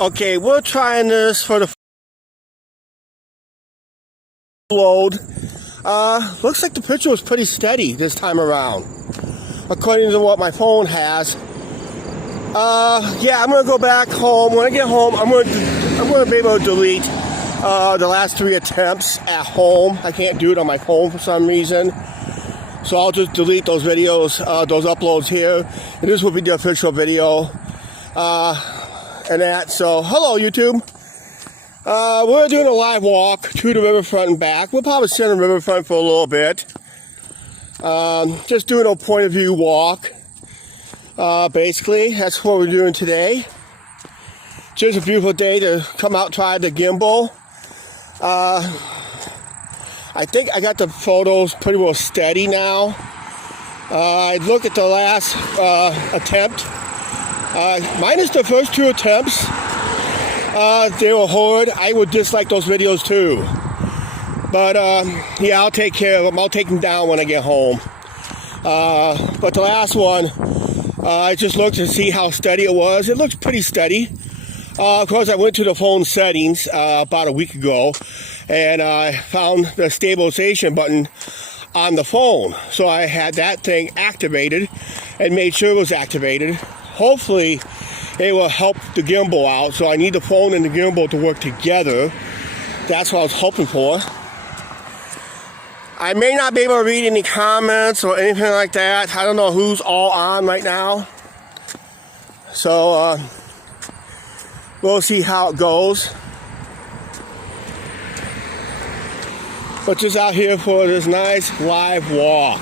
Okay, we're trying this for the load. Looks like the picture was pretty steady this time around, according to what my phone has. Yeah, I'm gonna go back home. When I get home, I'm gonna be able to delete the last 3 attempts at home. I can't do it on my phone for some reason, so I'll just delete those videos, those uploads here, and this will be the official video. And that. So, hello YouTube. We're doing a live walk to the riverfront and back. We'll probably sit on the riverfront for a little bit. Just doing a point of view walk. Basically, that's what we're doing today. Just a beautiful day to come out and try the gimbal. I think I got the photos pretty well steady now. I looked at the last attempt. Minus the first 2 attempts, they were horrid. I would dislike those videos too. But yeah, I'll take care of them. I'll take them down when I get home. But the last one, I just looked to see how steady it was. It looks pretty steady. Of course, I went to the phone settings about a week ago, and I found the stabilization button on the phone. So I had that thing activated and made sure it was activated. Hopefully, it will help the gimbal out. So I need the phone and the gimbal to work together. That's what I was hoping for. I may not be able to read any comments or anything like that. I don't know who's all on right now. So, we'll see how it goes. But just out here for this nice live walk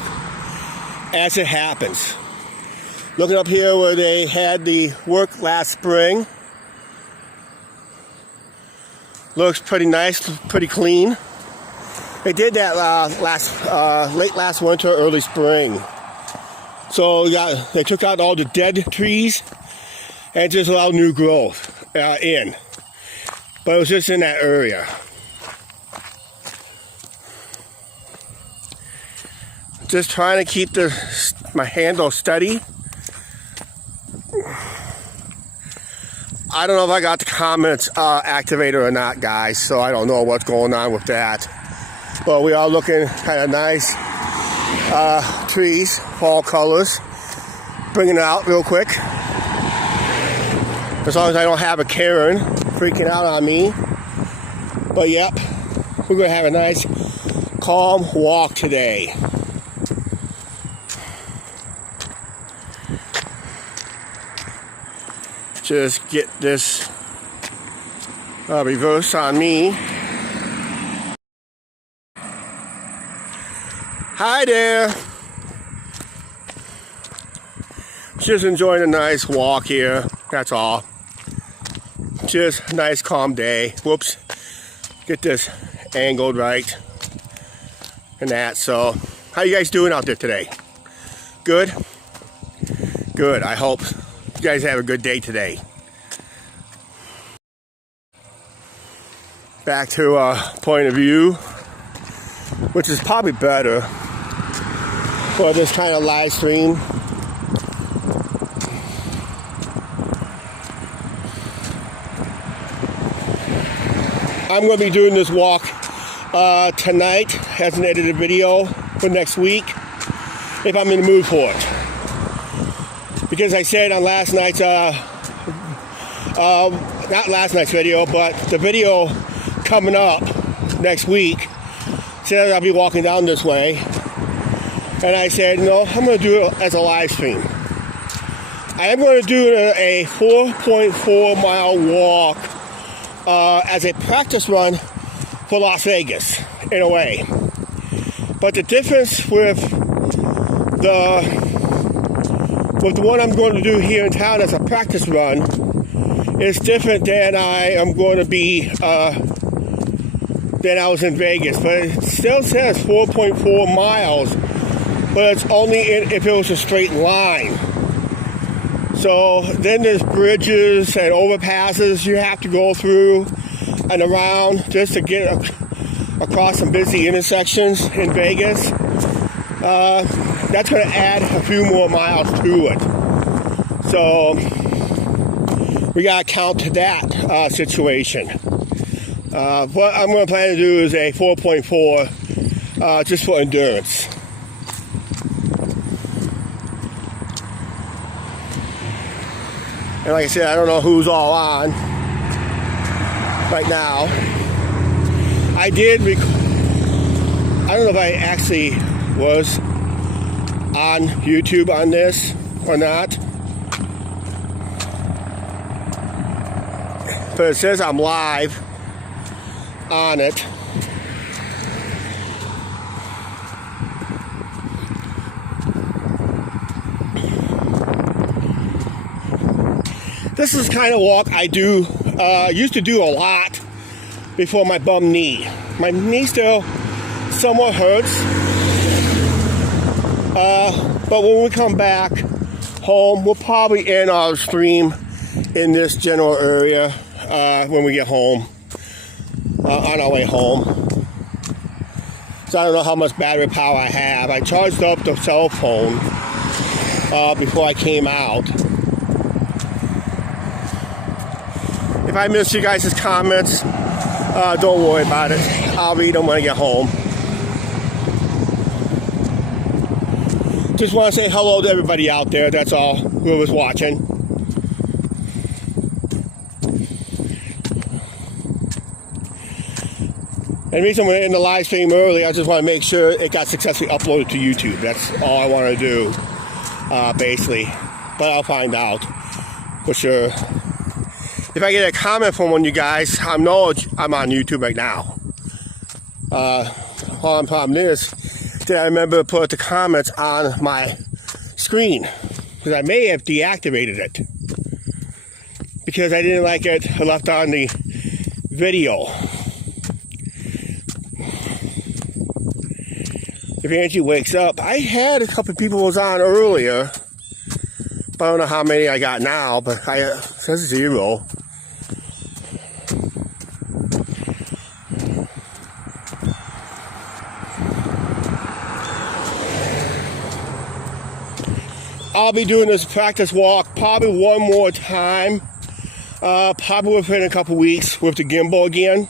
as it happens. Looking up here where they had the work last spring. Looks pretty nice, pretty clean. They did that late last winter, early spring. So they took out all the dead trees and just allowed new growth in. But it was just in that area. Just trying to keep my handle steady. I don't know if I got the comments activated or not, guys, so I don't know what's going on with that. But we are looking kind of nice trees, fall colors. Bringing it out real quick. As long as I don't have a Karen freaking out on me. But yep, we're going to have a nice calm walk today. Just get this reverse on me. Hi there. Just enjoying a nice walk here. That's all. Just a nice calm day. Whoops. Get this angled right. And that. So, how you guys doing out there today? Good? Good. I hope you guys have a good day today. Back to point of view, which is probably better for this kind of live stream. I'm going to be doing this walk tonight as an edited video for next week if I'm in the mood for it. Because I said on last night's, not last night's video, but the video coming up next week, said I'll be walking down this way. And I said, no, I'm going to do it as a live stream. I am going to do a 4.4 mile walk as a practice run for Las Vegas, in a way. But the difference with the one I'm going to do here in town as a practice run is different than I am going to be than I was in Vegas. But it still says 4.4 miles, but it's only if it was a straight line. So then there's bridges and overpasses you have to go through and around just to get across some busy intersections in Vegas. That's going to add a few more miles to it. So we got to count to that situation. What I'm going to plan to do is a 4.4 just for endurance. And like I said, I don't know who's all on right now. I don't know if I actually was on YouTube on this or not. But it says I'm live on it. This is the kind of walk I do, used to do a lot before my bum knee. My knee still somewhat hurts. But when we come back home, we'll probably end our stream in this general area when we get home, on our way home. So I don't know how much battery power I have. I charged up the cell phone before I came out. If I miss you guys' comments, don't worry about it. I'll read them when I get home. Just want to say hello to everybody out there. That's all who was watching. And the reason we're in the live stream early, I just want to make sure it got successfully uploaded to YouTube. That's all I want to do, basically. But I'll find out for sure. If I get a comment from one of you guys, I know I'm on YouTube right now. One problem is that I remember to put the comments on my screen, because I may have deactivated it because I didn't like it left on the video. If Angie wakes up, I had a couple of people was on earlier, but I don't know how many I got now, but it says 0. I'll be doing this practice walk probably one more time, probably within a couple weeks with the gimbal again.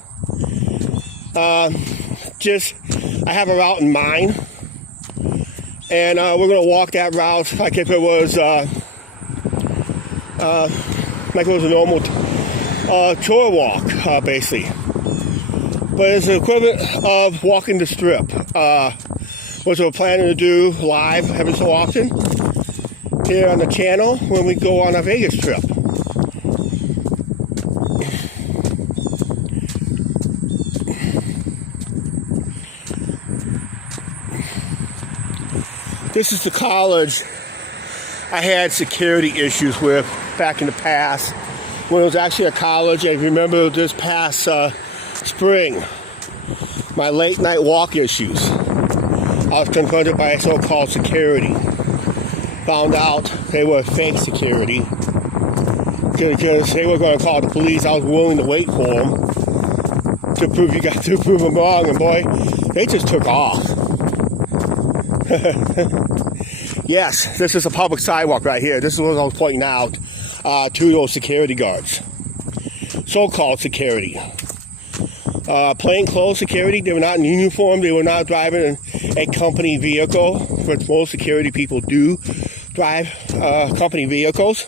I have a route in mind, and we're going to walk that route like if it was a normal chore walk, basically. But it's the equivalent of walking the strip, which we're planning to do live every so often here on the channel when we go on a Vegas trip. This is the college I had security issues with back in the past when it was actually a college. I remember this past spring, my late night walk issues. I was confronted by so-called security. Found out they were fake security because they were going to call the police. I was willing to wait for them to prove them wrong, and boy, they just took off. Yes, this is a public sidewalk right here. This is what I was pointing out to those security guards. So-called security. Plainclothes security. They were not in uniform. They were not driving a company vehicle, which most security people do drive company vehicles.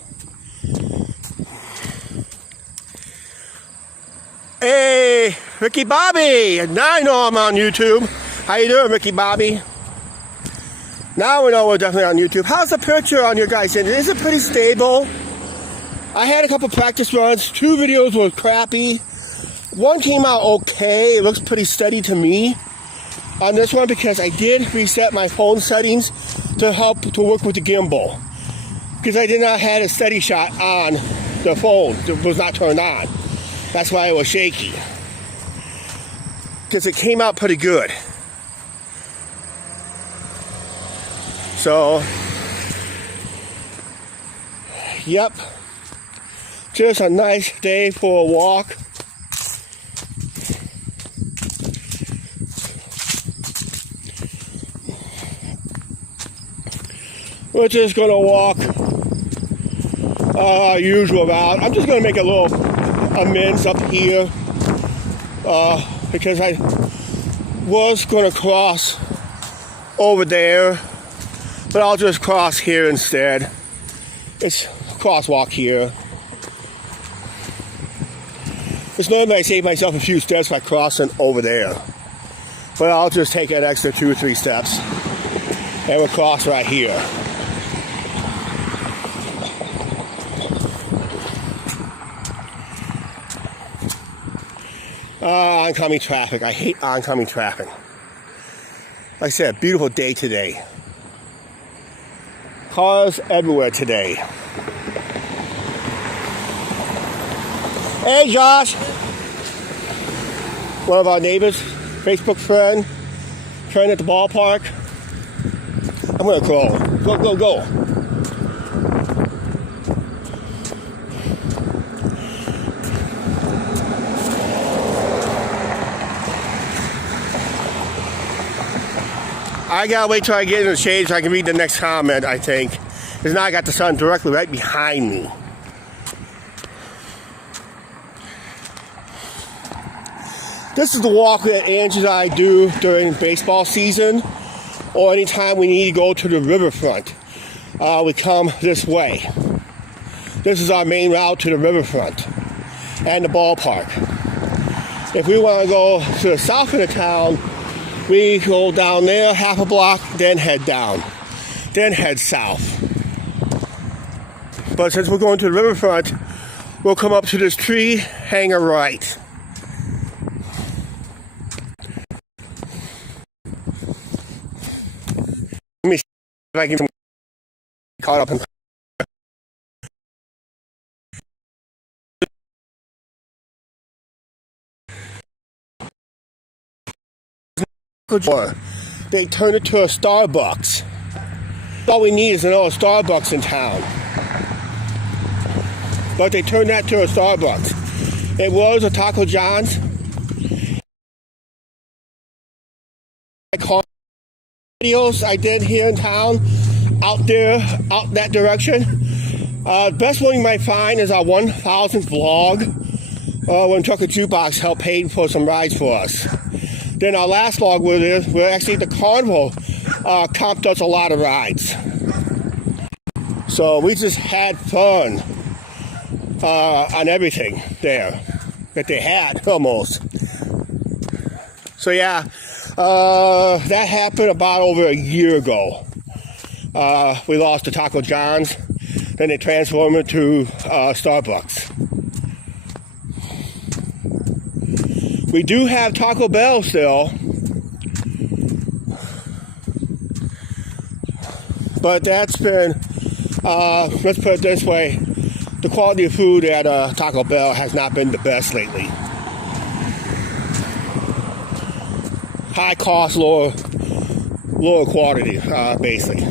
Hey, Ricky Bobby! Now I know I'm on YouTube. How you doing, Ricky Bobby? Now we know we're definitely on YouTube. How's the picture on your guys' end? Is it pretty stable? I had a couple practice runs. 2 videos were crappy. One came out okay. It looks pretty steady to me on this one because I did reset my phone settings to help to work with the gimbal, because I did not have a steady shot on the phone. It was not turned on. That's why it was shaky, because it came out pretty good. So, yep, just a nice day for a walk. We're just gonna walk usual route. I'm just going to make a little amends up here because I was going to cross over there, but I'll just cross here instead. It's crosswalk here. It's normally I save myself a few steps by crossing over there, but I'll just take an extra 2 or 3 steps and we'll cross right here. Oncoming traffic. I hate oncoming traffic. Like I said, beautiful day today. Cars everywhere today. Hey Josh! One of our neighbors, Facebook friend at the ballpark. I'm gonna go. Go. I gotta wait till I get in the shade so I can read the next comment, I think. Because now I got the sun directly right behind me. This is the walk that Angie and I do during baseball season, or anytime we need to go to the riverfront. We come this way. This is our main route to the riverfront and the ballpark. If we want to go to the south of the town, we go down there half a block, then head down, then head south. But since we're going to the riverfront, we'll come up to this tree, hang a right. Let me see if I can get caught up in. They turned it to a Starbucks. All we need is another Starbucks in town. But they turned that to a Starbucks. It was a Taco John's. Videos I did here in town, out that direction. The best one you might find is our 1000th vlog, when Trucker Jukebox helped pay for some rides for us. Then our last vlog where actually the Carnival comped us a lot of rides. So we just had fun on everything there that they had, almost. So yeah, that happened about over a year ago. We lost the Taco John's, then they transformed it to Starbucks. We do have Taco Bell still, but that's been, let's put it this way, the quality of food at Taco Bell has not been the best lately. High cost, lower quality, basically.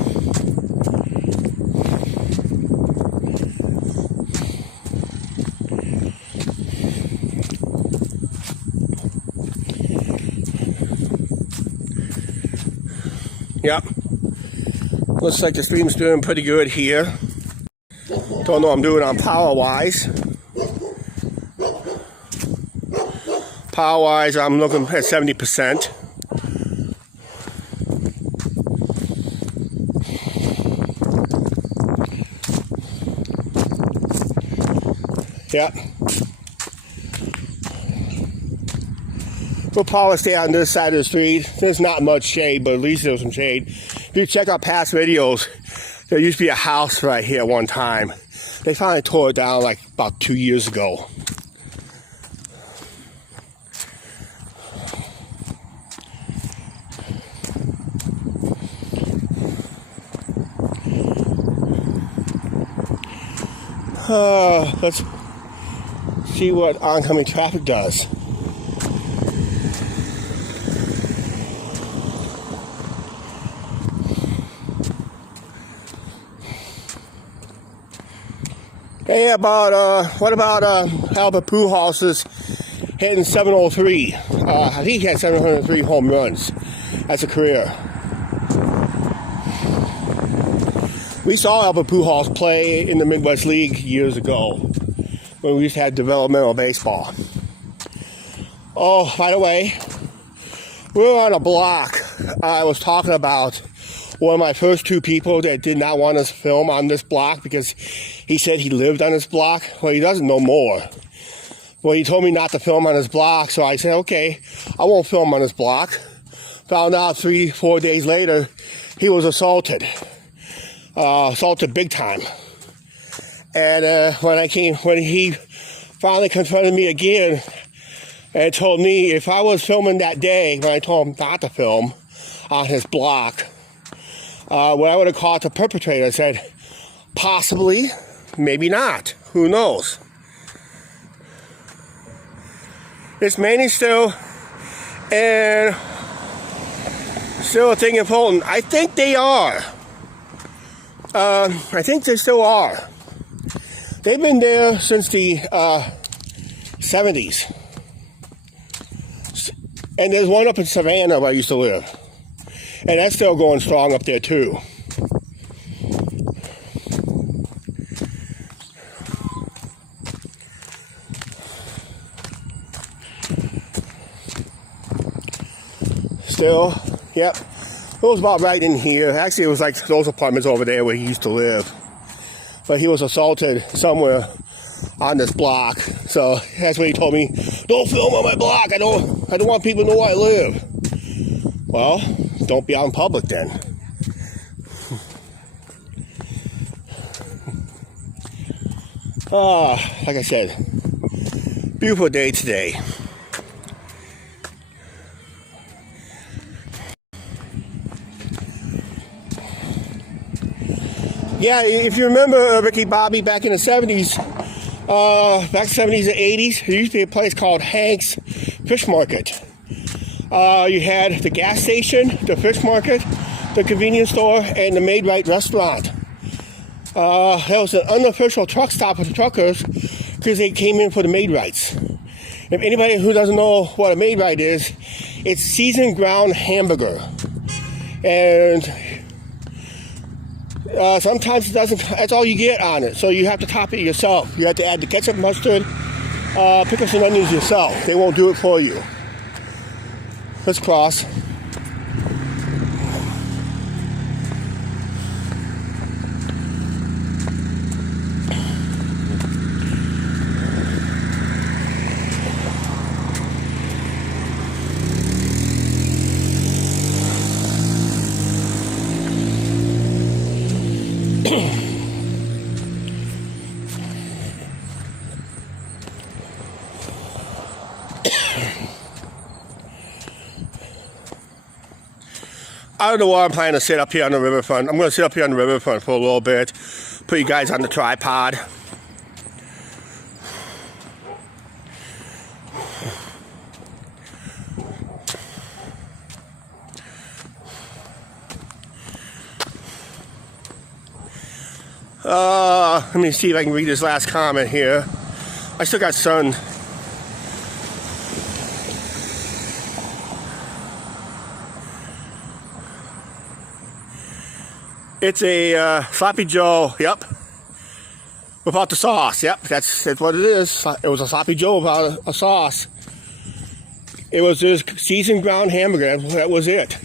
Yep. Looks like the stream's doing pretty good here. Don't know what I'm doing on power-wise. Power-wise, I'm looking at 70%. Yep. We'll probably stay on this side of the street. There's not much shade, but at least there's some shade. If you check out past videos, there used to be a house right here one time. They finally tore it down like about 2 years ago. Let's see what oncoming traffic does. Hey, what about Albert Pujols hitting 703? I think he had 703 home runs as a career. We saw Albert Pujols play in the Midwest League years ago when we used to have developmental baseball. Oh, by the way, we were on a block. I was talking about one of my first two people that did not want us to film on this block because he said he lived on this block. Well, he doesn't know more. Well, he told me not to film on his block, so I said, okay, I won't film on his block. Found out 3-4 days later, he was assaulted. Assaulted big time. And when he finally confronted me again and told me if I was filming that day, when I told him not to film on his block, what I would have caught the perpetrator, I said, possibly, maybe not. Who knows? Is Manny still a thing in Fulton? I think they are. I think they still are. They've been there since the 70s. And there's one up in Savannah where I used to live. And that's still going strong up there too. Still, yep. It was about right in here. Actually, it was like those apartments over there where he used to live. But he was assaulted somewhere on this block. So that's what he told me. Don't film on my block. I don't want people to know where I live. Well, don't be out in public then. Like I said, beautiful day today. Yeah, if you remember Ricky Bobby back in the 70s, back 70s and 80s, there used to be a place called Hank's Fish Market. You had the gas station, the fish market, the convenience store, and the Maid-Rite restaurant. That was an unofficial truck stop for the truckers because they came in for the Maid-Rites. If anybody who doesn't know what a Maid-Rite is, it's seasoned ground hamburger. And sometimes it doesn't, that's all you get on it. So you have to top it yourself. You have to add the ketchup, mustard, pick up some onions yourself. They won't do it for you. Let's cross. I don't know why I'm planning to sit up here on the riverfront. I'm going to sit up here on the riverfront for a little bit. Put you guys on the tripod. Let me see if I can read this last comment here. I still got sun. It's a Sloppy Joe, yep, without the sauce, yep, that's what it is. It was a Sloppy Joe without a sauce. It was this seasoned ground hamburger, that was it.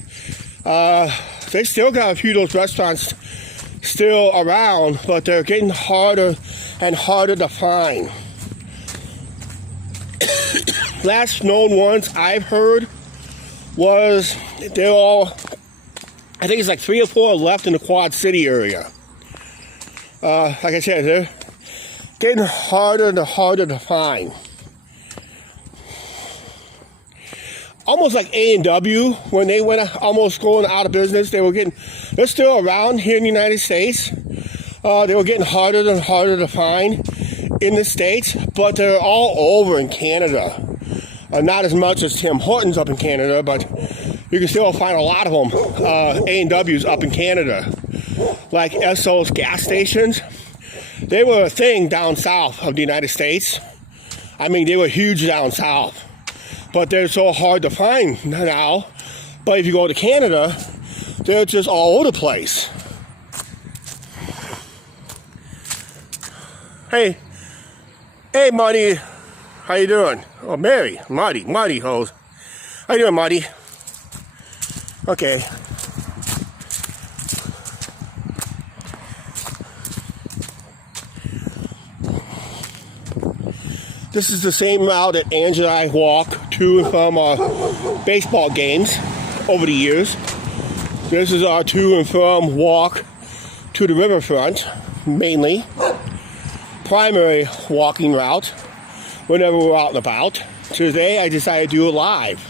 They still got a few of those restaurants still around, but they're getting harder and harder to find. Last known ones I've heard was they're all, I think it's like 3 or 4 left in the Quad City area. Like I said, they're getting harder and harder to find. Almost like A&W, when they went almost going out of business, they're still around here in the United States. They were getting harder and harder to find in the States, but they're all over in Canada. Not as much as Tim Hortons up in Canada, but you can still find a lot of them, A&W's up in Canada. Like Esso's gas stations. They were a thing down south of the United States. I mean, they were huge down south. But they're so hard to find now. But if you go to Canada, they're just all over the place. Hey, Marty. How you doing? Oh, Marty hoes. How you doing, Marty? Okay. This is the same route that Angie and I walk to and from our baseball games over the years. This is our to and from walk to the riverfront, mainly. Primary walking route whenever we're out and about. Today I decided to do it live.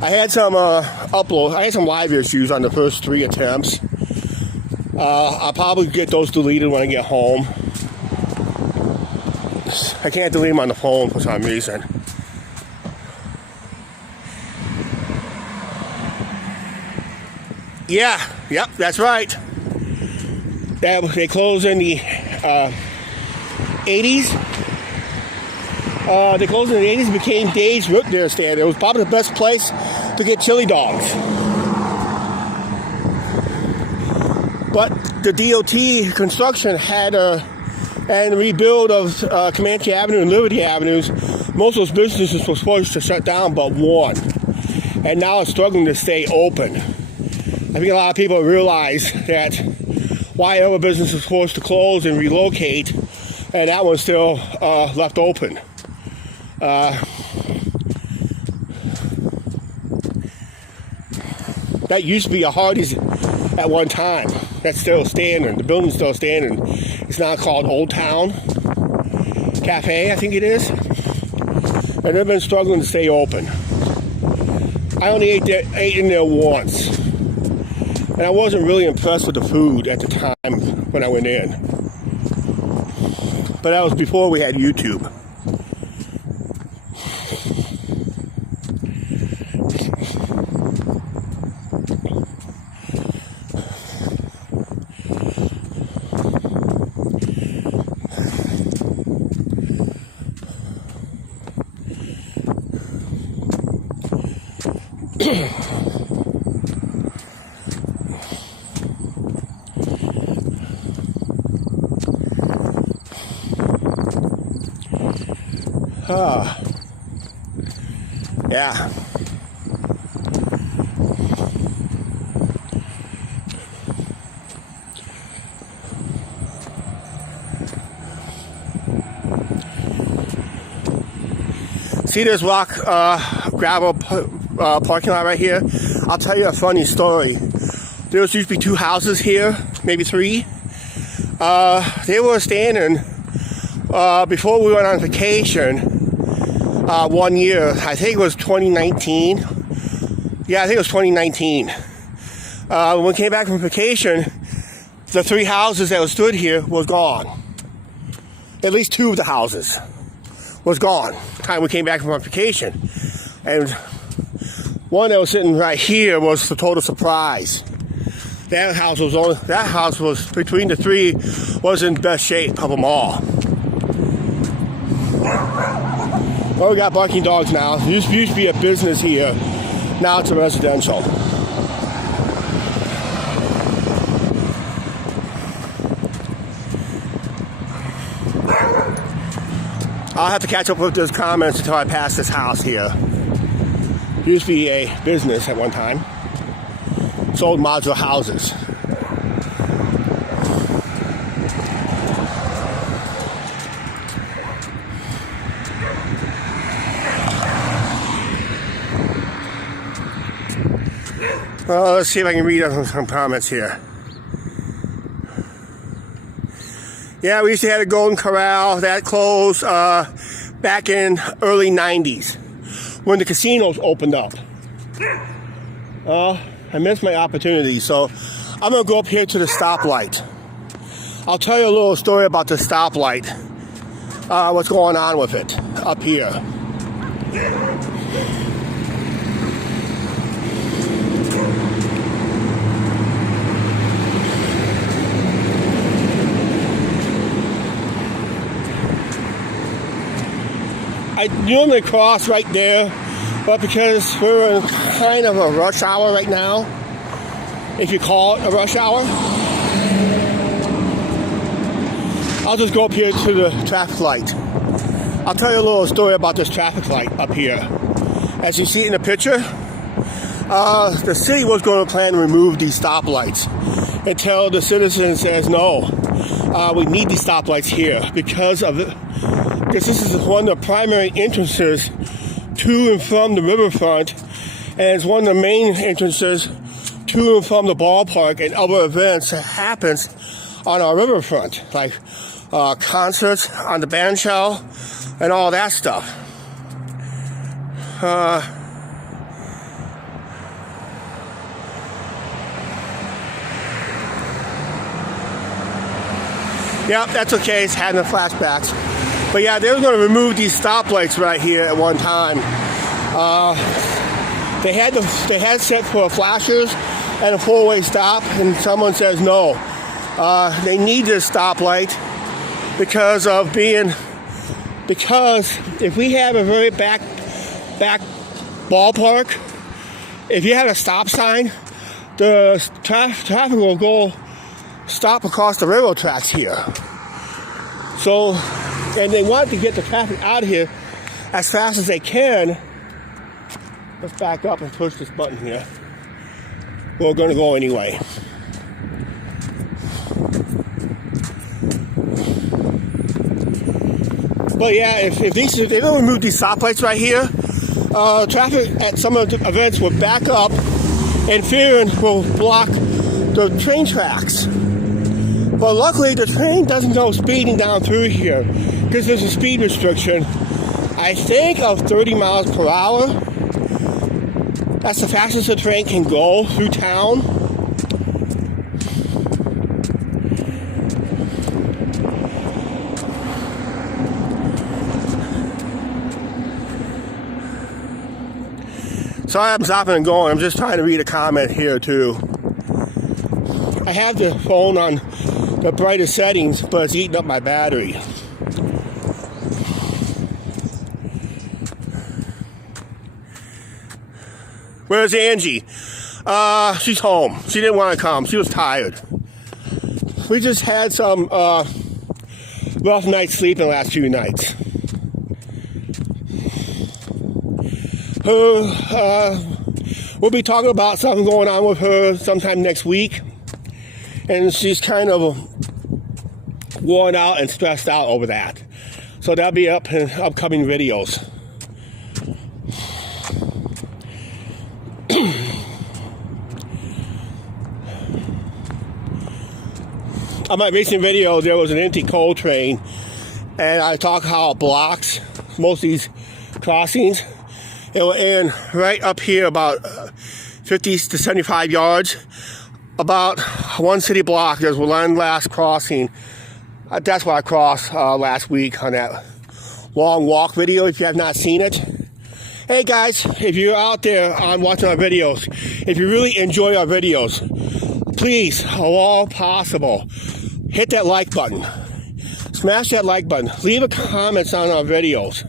I had some live issues on the first 3 attempts. I'll probably get those deleted when I get home. I can't delete them on the phone for some reason. Yeah, yep, that's right. They closed in the 80s. They closed in the 80s and became Dave's Root Beer Stand. It was probably the best place to get chili dogs. But the DOT construction had and rebuild of Comanche Avenue and Liberty Avenues, most of those businesses were supposed to shut down but one. And now it's struggling to stay open. I think a lot of people realize that why other businesses are forced to close and relocate, and that one's still left open. That used to be a Hardee's at one time. That's still standing. The building's still standing. It's now called Old Town Cafe, I think it is. And they've been struggling to stay open. I only ate in there once. And I wasn't really impressed with the food at the time when I went in. But that was before we had YouTube. Yeah. See this rock gravel parking lot right here? I'll tell you a funny story. There used to be 2 houses here, maybe 3. They were standing before we went on vacation. 1 year, I think it was 2019. Yeah, I think it was 2019. When we came back from vacation, the 3 houses that stood here was gone. At least 2 of the houses was gone the time we came back from our vacation. And one that was sitting right here was a total surprise. That house was between the 3 was in best shape of them all. Well, we got barking dogs now. It used to be a business here. Now it's a residential. I'll have to catch up with those comments until I pass this house here. It used to be a business at one time. Sold modular houses. Well, let's see if I can read some comments here. Yeah, we used to have a Golden Corral that closed back in early 90s when the casinos opened up. I missed my opportunity, so I'm going to go up here to the stoplight. I'll tell you a little story about the stoplight, what's going on with it up here. I normally cross right there, but because we're in kind of a rush hour right now, if you call it a rush hour, I'll just go up here to the traffic light. I'll tell you a little story about this traffic light up here. As you see in the picture, the city was going to plan to remove these stoplights until the citizen says no. We need these stoplights here because this is one of the primary entrances to and from the riverfront, and it's one of the main entrances to and from the ballpark and other events that happens on our riverfront, like concerts on the bandshell and all that stuff. Yeah, that's okay. It's having flashbacks. But yeah, they were going to remove these stoplights right here at one time. They had set for flashers and a four-way stop, and someone says no. They need this stoplight because if we have a very back ballpark, if you have a stop sign, the traffic will go stop across the railroad tracks here. So, and they want to get the traffic out of here as fast as they can. Let's back up and push this button here. We're going to go anyway. But yeah, if they don't remove these stoplights right here, traffic at some of the events will back up, and fearing will block the train tracks. But luckily, the train doesn't go speeding down through here because there's a speed restriction, I think, of 30 miles per hour. That's the fastest the train can go through town. Sorry I'm stopping and going. I'm just trying to read a comment here too. I have the phone on the brightest settings, but it's eating up my battery. Where's Angie? She's home. She didn't want to come. She was tired. We just had some rough nights sleeping the last few nights. We'll be talking about something going on with her sometime next week. And she's kind of worn out and stressed out over that. So that'll be up in upcoming videos. On my recent video, there was an empty coal train, and I talked how it blocks most of these crossings. And right up here, about 50 to 75 yards, about one city block, there's one last crossing. That's what I crossed last week on that long walk video, if you have not seen it. Hey guys, if you're out there watching our videos, if you really enjoy our videos, please, if all possible, hit that like button. Smash that like button. Leave a comments on our videos.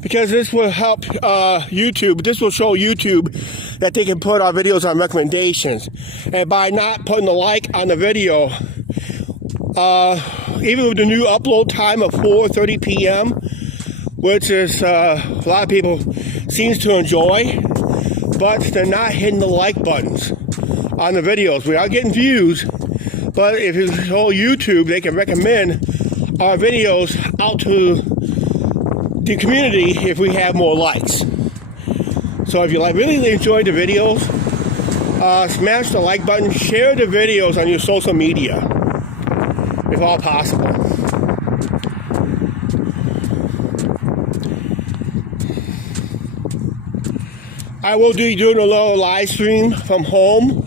Because this will help YouTube. This will show YouTube that they can put our videos on recommendations. And by not putting a like on the video, even with the new upload time of 4:30 p.m., which is a lot of people seems to enjoy, but they're not hitting the like buttons on the videos. We are getting views, but if you show YouTube, they can recommend our videos out to the community if we have more likes. So if you really enjoyed the videos, smash the like button, share the videos on your social media, if all possible. I will be doing a little live stream from home,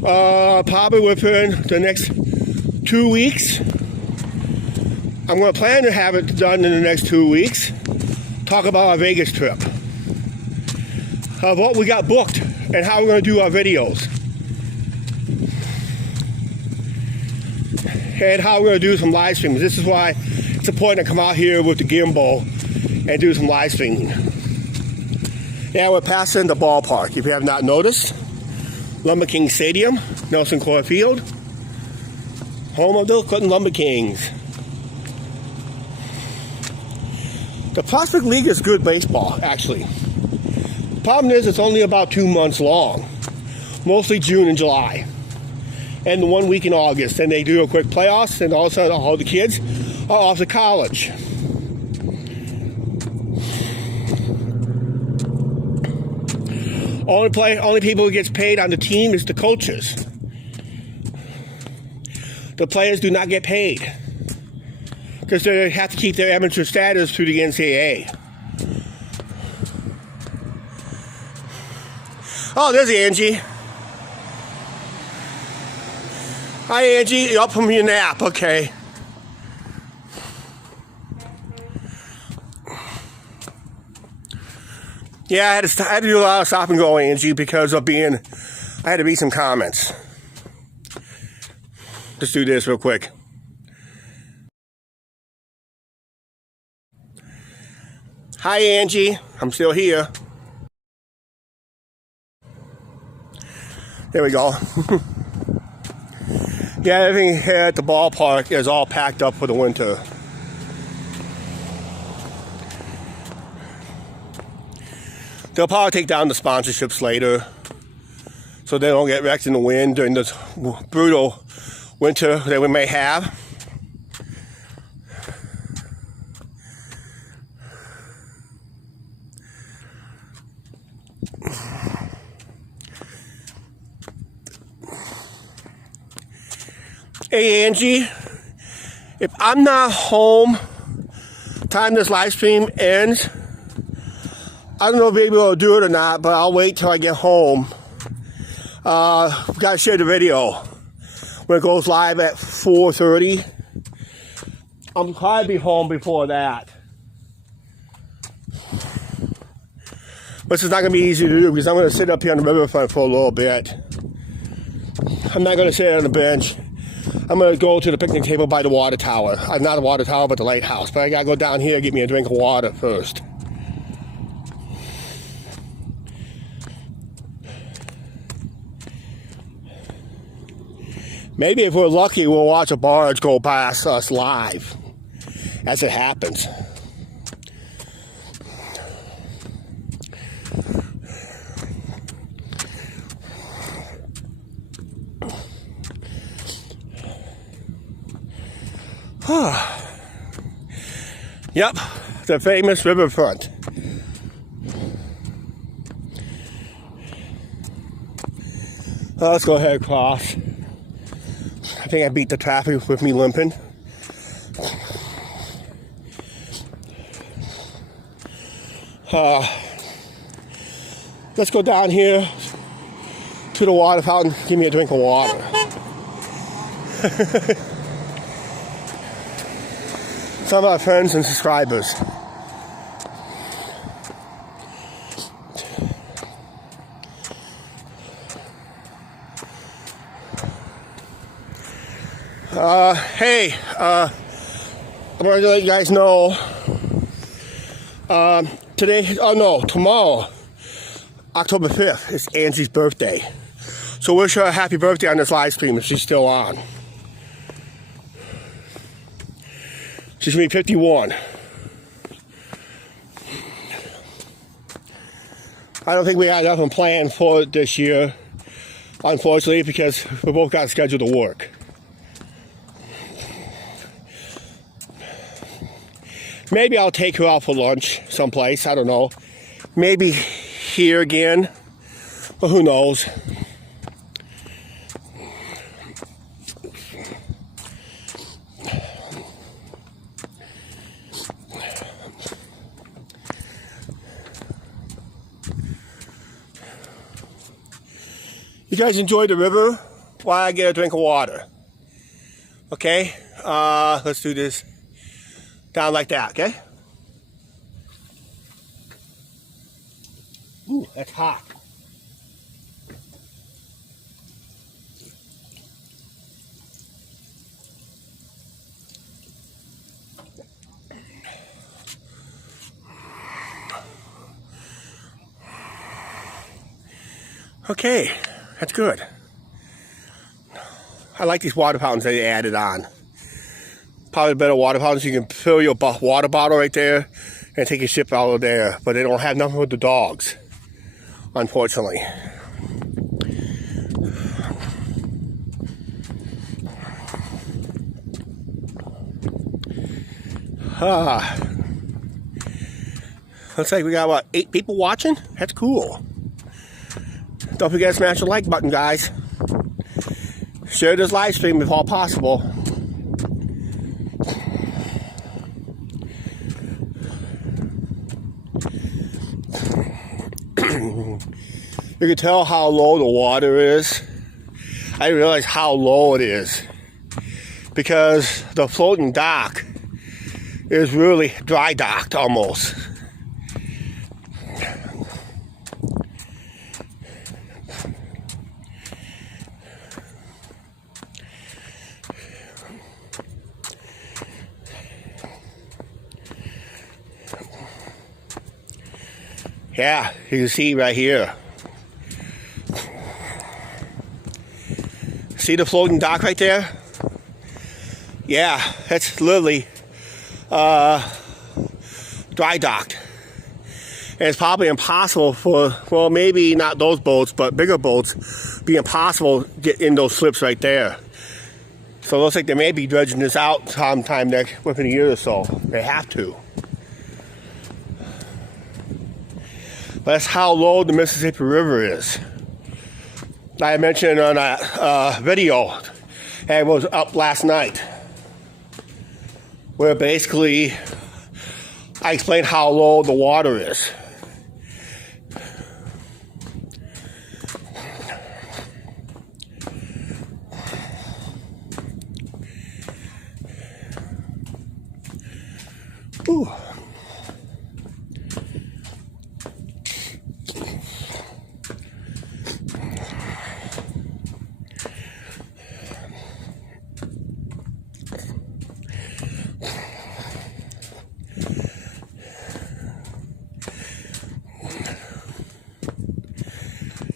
probably within the next 2 weeks. I'm going to plan to have it done in the next 2 weeks. Talk about our Vegas trip. Of what we got booked and how we're going to do our videos. And how we're going to do some live streams. This is why it's important to come out here with the gimbal and do some live streaming. Yeah, we're passing the ballpark. If you have not noticed, Lumber King Stadium, Nelson Coyle Field. home of the Clinton Lumber Kings. The Prospect League is good baseball, actually. The problem is it's only about 2 months long, mostly June and July, and the 1 week in August. Then they do a quick playoffs, and all of a sudden all the kids are off to college. Only people who gets paid on the team is the coaches. The players do not get paid because they have to keep their amateur status through the NCAA. Oh, there's Angie. Hi, Angie. You're up from your nap. Okay. Yeah, I had to do a lot of stop and go, Angie, because of I had to read some comments. Let's do this real quick. Hi, Angie. I'm still here. There we go. Yeah, everything here at the ballpark is all packed up for the winter. They'll probably take down the sponsorships later so they don't get wrecked in the wind during this brutal winter that we may have. Hey Angie, if I'm not home time this live stream ends, I don't know if maybe I'll do it or not, but I'll wait till I get home. Gotta share the video when it goes live at 4:30. I'll probably be home before that. But it's not gonna be easy to do because I'm gonna sit up here on the riverfront for a little bit. I'm not gonna sit on the bench. I'm gonna go to the picnic table by the water tower. Not the water tower, but the lighthouse. But I gotta go down here and get me a drink of water first. Maybe if we're lucky, we'll watch a barge go past us live as it happens. Yep, the famous riverfront. Well, let's go ahead across. I think I beat the traffic with me limping. Let's go down here to the water fountain. Give me a drink of water. Some of our friends and subscribers. Hey, I'm going to let you guys know, tomorrow, October 5th, is Angie's birthday. So wish her a happy birthday on this live stream if she's still on. She's going to be 51. I don't think we had nothing planned for it this year, unfortunately, because we both got scheduled to work. Maybe I'll take her out for lunch someplace, I don't know. Maybe here again, but who knows. You guys enjoy the river while I get a drink of water. Okay, let's do this. Down like that, okay? Ooh, that's hot. Okay, that's good. I like these water fountains they added on. Probably better water fountains. You can fill your water bottle right there and take your ship out of there. But they don't have nothing with the dogs, unfortunately. Looks like we got, what, 8 people watching? That's cool. Don't forget to smash the like button, guys. Share this live stream if all possible. You can tell how low the water is. I didn't realize how low it is because the floating dock is really dry docked almost. Yeah, you can see right here. See the floating dock right there? Yeah, that's literally dry docked. And it's probably impossible for, well, maybe not those boats, but bigger boats, be impossible to get in those slips right there. So it looks like they may be dredging this out sometime within a year or so. They have to. That's how low the Mississippi River is. I mentioned on a video that was up last night, where basically I explained how low the water is. Ooh.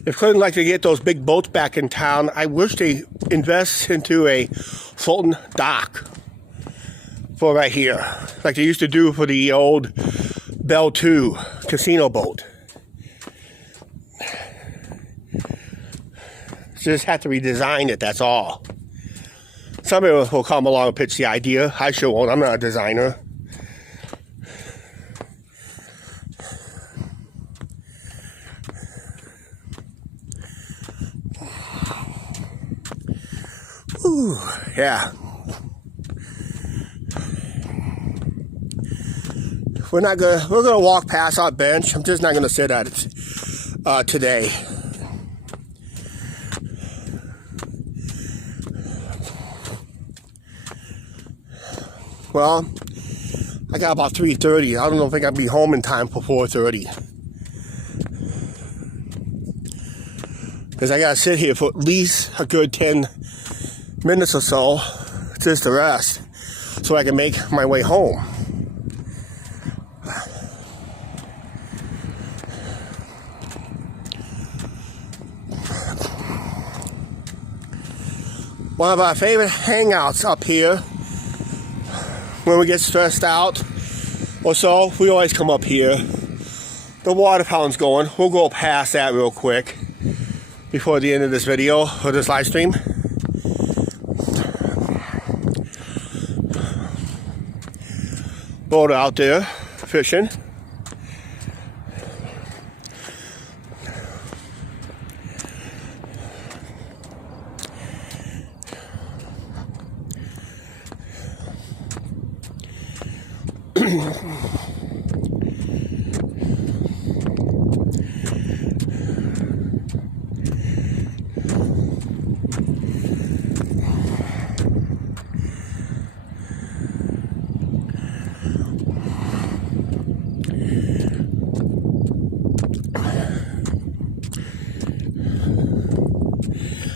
If Clinton like to get those big boats back in town, I wish they invest into a floating dock for right here, like they used to do for the old Belle II casino boat. Just have to redesign it, that's all. Somebody will come along and pitch the idea. I sure won't, I'm not a designer. Ooh, yeah. We're gonna walk past our bench. I'm just not gonna sit at it today. Well, I got about 3:30. I don't think I'll be home in time for 4:30. Because I gotta sit here for at least a good 10 minutes or so, just to rest, so I can make my way home. One of our favorite hangouts up here, when we get stressed out or so, we always come up here. The water fountain's going. We'll go past that real quick before the end of this video or this live stream. Boat out there fishing.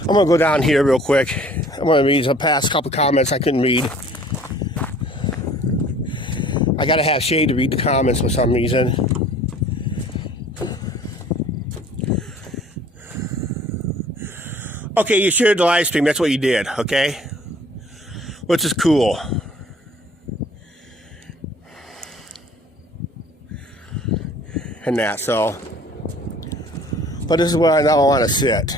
I'm gonna go down here real quick. I'm gonna read the past couple comments I couldn't read. I gotta have shade to read the comments for some reason. Okay, you shared the live stream. That's what you did, okay? Which is cool. And that, so. But this is where I now want to sit.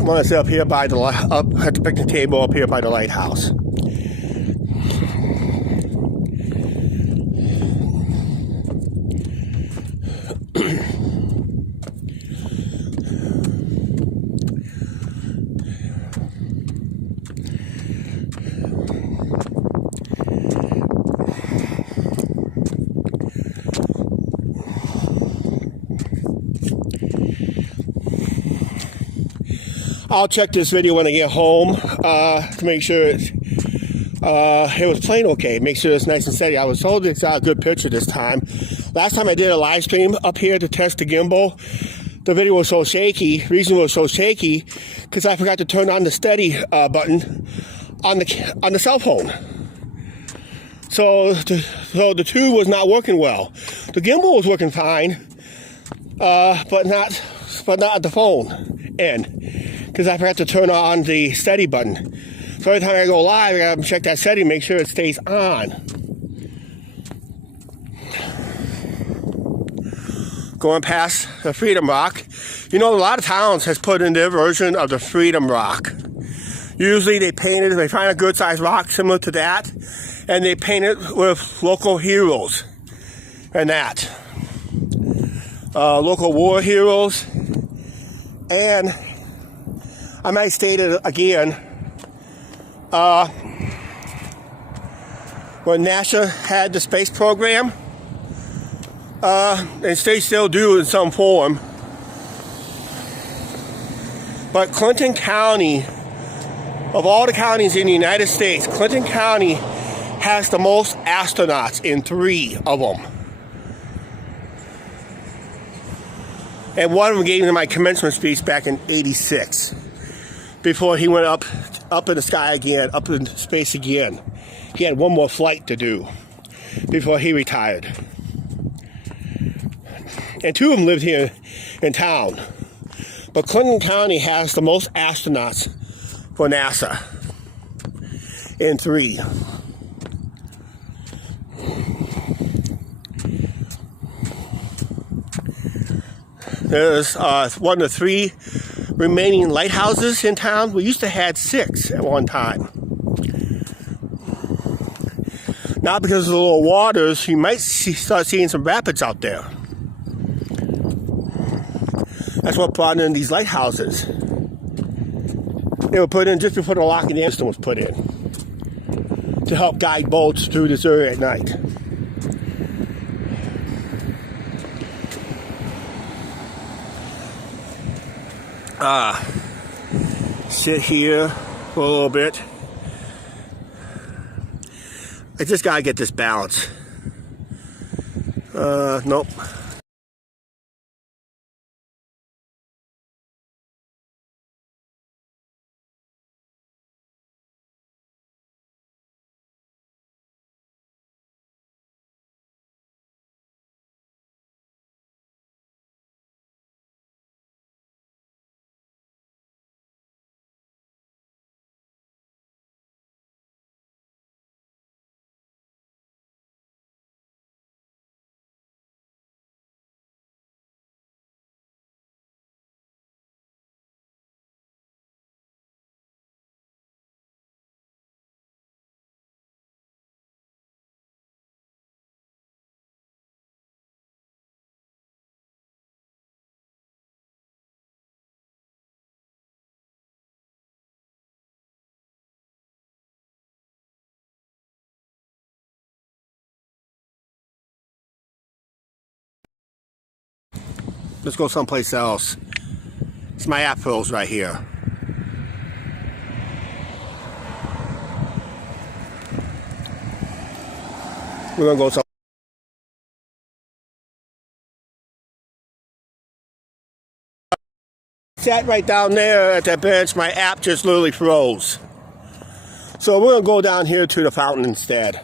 I want to sit up here by the up at the picnic table up here by the lighthouse. I'll check this video when I get home to make sure it was playing okay. Make sure it's nice and steady. I was told it's a good picture this time. Last time I did a live stream up here to test the gimbal, the video was so shaky. Reason it was so shaky because I forgot to turn on the steady button on the cell phone. So the tube was not working well. The gimbal was working fine, but not at the phone end. Because I forgot to turn on the steady button. So every time I go live, I gotta check that setting, make sure it stays on. Going past the Freedom Rock. You know, a lot of towns has put in their version of the Freedom Rock. Usually they find a good sized rock similar to that, and they paint it with local heroes and that. Local war heroes. And I might state it again, when NASA had the space program, and they still do in some form, but Clinton County, of all the counties in the United States, Clinton County has the most astronauts in 3 of them. And one of them gave me my commencement speech back in '86. Before he went up in the sky again, up in space again. He had one more flight to do before he retired. And 2 of them lived here in town. But Clinton County has the most astronauts for NASA in 3. There's one of the 3 remaining lighthouses in town. We used to have 6 at one time. Now because of the low waters, you might start seeing some rapids out there. That's what brought in these lighthouses. They were put in just before the Loch Ness was put in to help guide boats through this area at night. Sit here for a little bit. I just gotta get this balance. Nope. Let's go someplace else. It's my apples right here. We're gonna go some. Sat right down there at that bench. My app just literally froze. So we're gonna go down here to the fountain instead.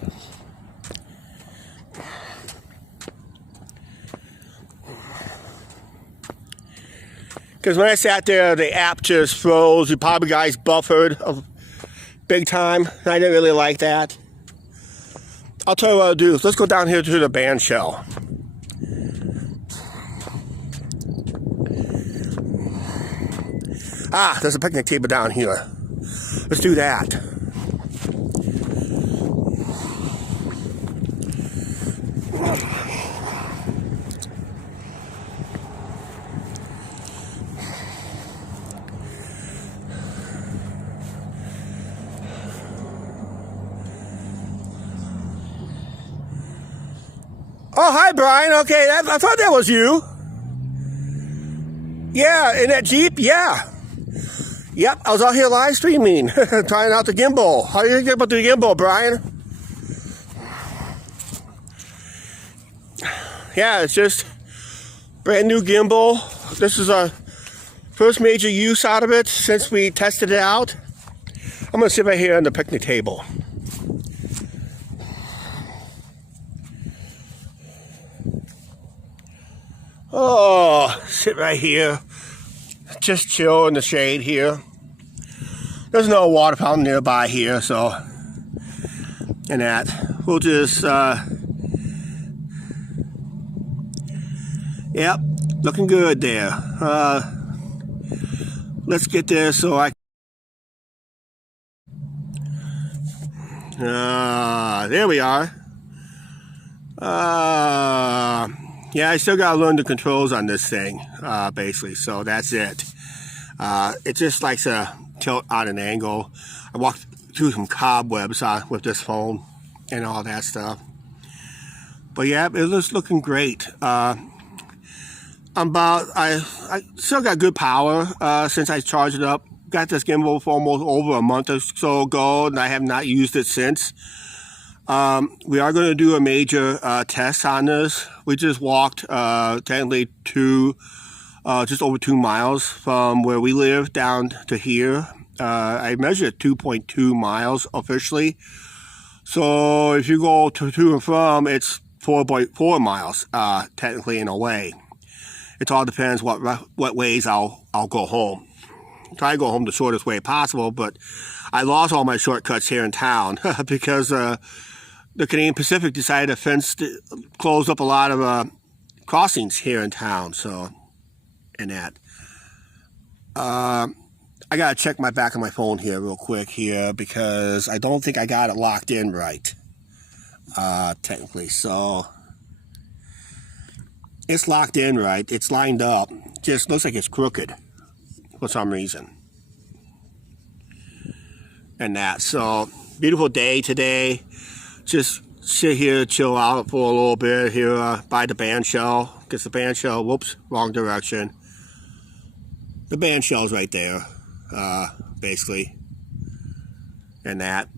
Because when I sat there, the app just froze. You probably guys buffered big time. I didn't really like that. I'll tell you what I'll do. Let's go down here to the band shell. Ah, there's a picnic table down here. Let's do that. Oh, hi, Brian. Okay, I thought that was you. Yeah, in that Jeep? Yeah. Yep, I was out here live streaming, trying out the gimbal. How do you get about the gimbal, Brian? Yeah, it's just brand new gimbal. This is our first major use out of it since we tested it out. I'm gonna sit right here on the picnic table. Oh, sit right here. Just chill in the shade here. There's no water fountain nearby here, so and that. We'll just yep, looking good there. Let's get there so I there we are. Yeah, I still gotta learn the controls on this thing, basically, so that's it. It just likes to tilt on an angle. I walked through some cobwebs with this phone and all that stuff. But yeah, it looks looking great. I still got good power since I charged it up. Got this gimbal for almost over a month or so ago, and I have not used it since. We are going to do a major test on this. We just walked technically just over 2 miles from where we live down to here. I measured 2.2 miles officially. So if you go to and from, it's 4.4 miles technically in a way. It all depends what ways I'll go home. Try to go home the shortest way possible, but I lost all my shortcuts here in town because the Canadian Pacific decided to close up a lot of crossings here in town, so, and that. I gotta check my back of my phone here real quick here because I don't think I got it locked in right, technically, so. It's locked in right, it's lined up, just looks like it's crooked for some reason. And that, so, beautiful day today. Just sit here, chill out for a little bit here by the band shell. Because the band shell, whoops, wrong direction. The band shell's right there, basically. And that.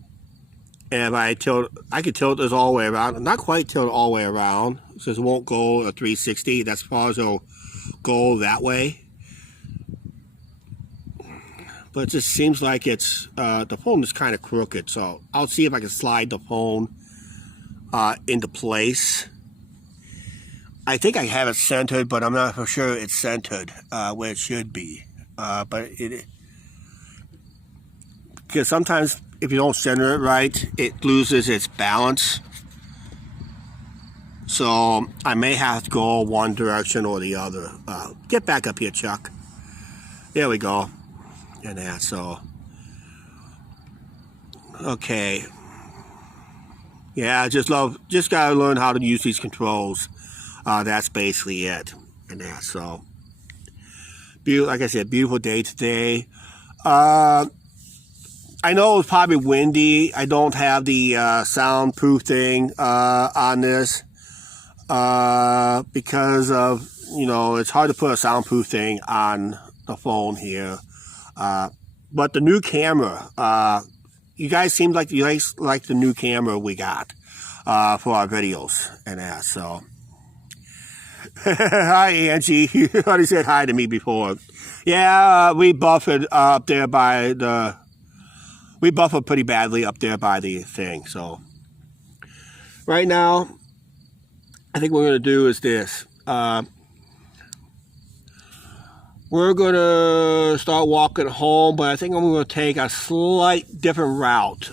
And if I could tilt this all the way around. Not quite tilt it all the way around. Since it won't go a 360. That's as far as it'll go that way. But it just seems like it's, the phone is kind of crooked. So I'll see if I can slide the phone into place. I think I have it centered, but I'm not for sure it's centered where it should be. But because sometimes if you don't center it right, it loses its balance. So I may have to go one direction or the other. Get back up here, Chuck. There we go. And that, so. Okay. Yeah, just gotta learn how to use these controls. That's basically it. And that, so. Like I said, beautiful day today. I know it's probably windy. I don't have the soundproof thing on this because of, it's hard to put a soundproof thing on the phone here. But the new camera, you guys seem like you like the new camera we got for our videos and that, so. Hi, Angie. You already said hi to me before. Yeah, we buffered up there by we buffered pretty badly up there by the thing, so. Right now, I think what we're going to do is this. we're gonna start walking home, but I think I'm gonna take a slight different route,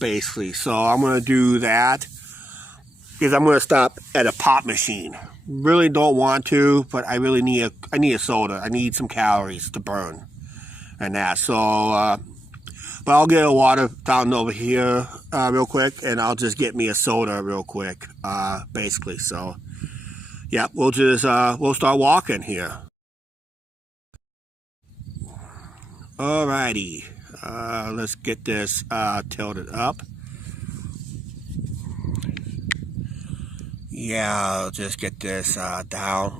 basically. So I'm gonna do that because I'm gonna stop at a pop machine. Really don't want to, but I really need a soda. I need some calories to burn and that. So, but I'll get a water fountain over here real quick, and I'll just get me a soda real quick, basically. So, yeah, we'll start walking here. Alrighty, let's get this tilted up. Yeah, I'll just get this down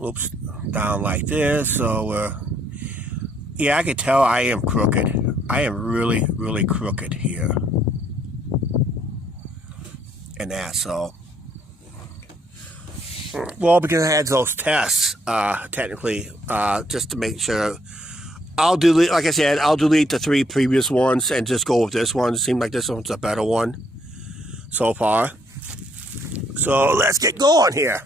like this. So yeah, I can tell I am crooked. I am really, really crooked here. And that, so. Well, because I had those tests, technically, just to make sure. I'll delete, like I said, I'll delete the 3 previous ones and just go with this one. It seems like this one's a better one so far. So let's get going here.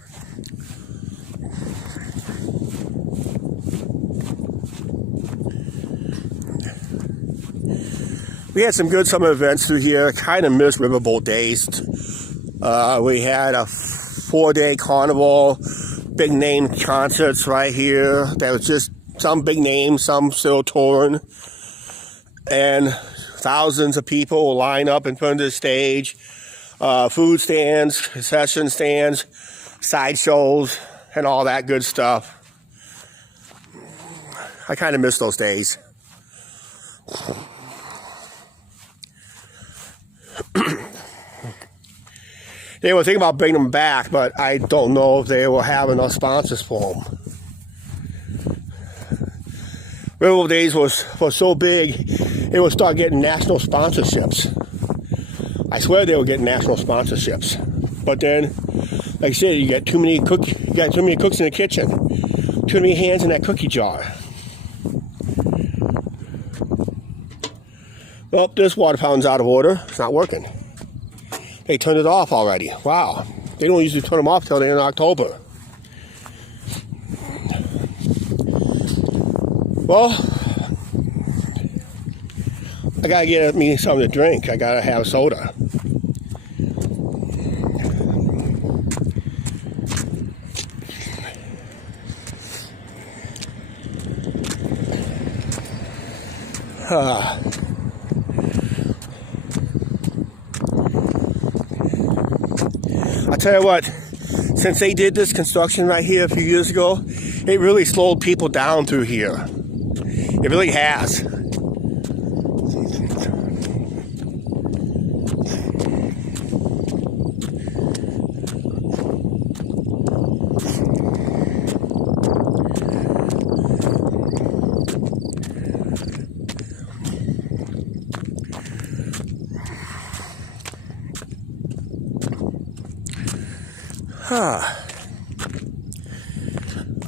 We had some good summer events through here. Kind of missed Riverboat Days. We had a 4-day carnival, big name concerts right here. That was just some big names, some still touring, and thousands of people will line up in front of the stage. Food stands, concession stands, sideshows, and all that good stuff. I kind of miss those days. They were thinking about bringing them back, but I don't know if they will have enough sponsors for them. Riverboat Days was so big, it would start getting national sponsorships. I swear they were getting national sponsorships. But then, like I said, you got too many cooks in the kitchen. Too many hands in that cookie jar. Well, this water fountain's out of order. It's not working. They turned it off already. Wow. They don't usually turn them off till the end of October. Well, I gotta get me something to drink. I gotta have soda. I tell you what, since they did this construction right here a few years ago, it really slowed people down through here. It really has.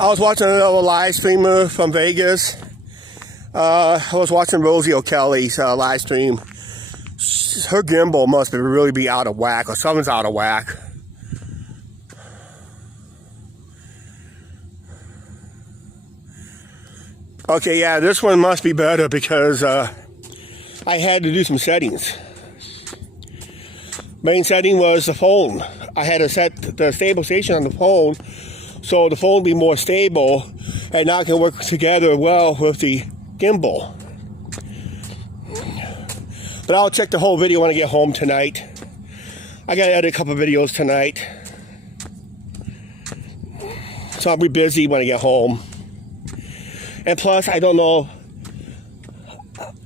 I was watching another live streamer from Vegas. I was watching Rosie O'Kelly's live stream. Her gimbal must really be out of whack, or something's out of whack. Okay, yeah, this one must be better because I had to do some settings. Main setting was the phone. I had to set the stabilization on the phone so the phone will be more stable and now it can work together well with the gimbal. But I'll check the whole video when I get home tonight. I gotta edit a couple of videos tonight, so I'll be busy when I get home. And plus, I don't know,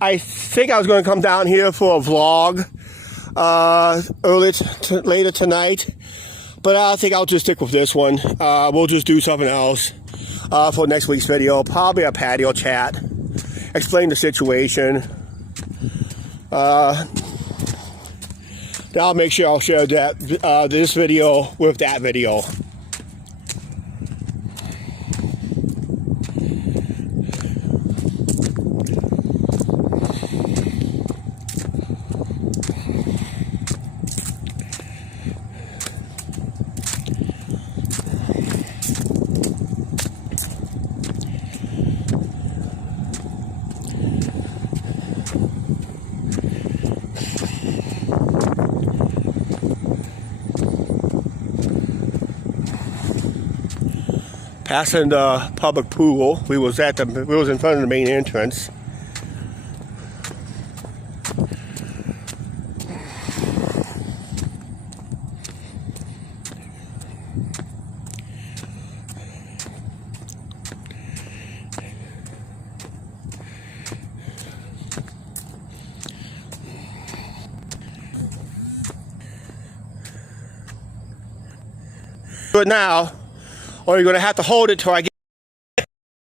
I think I was going to come down here for a vlog later tonight, but I think I'll just stick with this one. We'll just do something else for next week's video, probably a patio chat, explain the situation. Then I'll make sure I'll share that this video with that video. Passing the public pool. We was in front of the main entrance. Do it now, or you're going to have to hold it till I get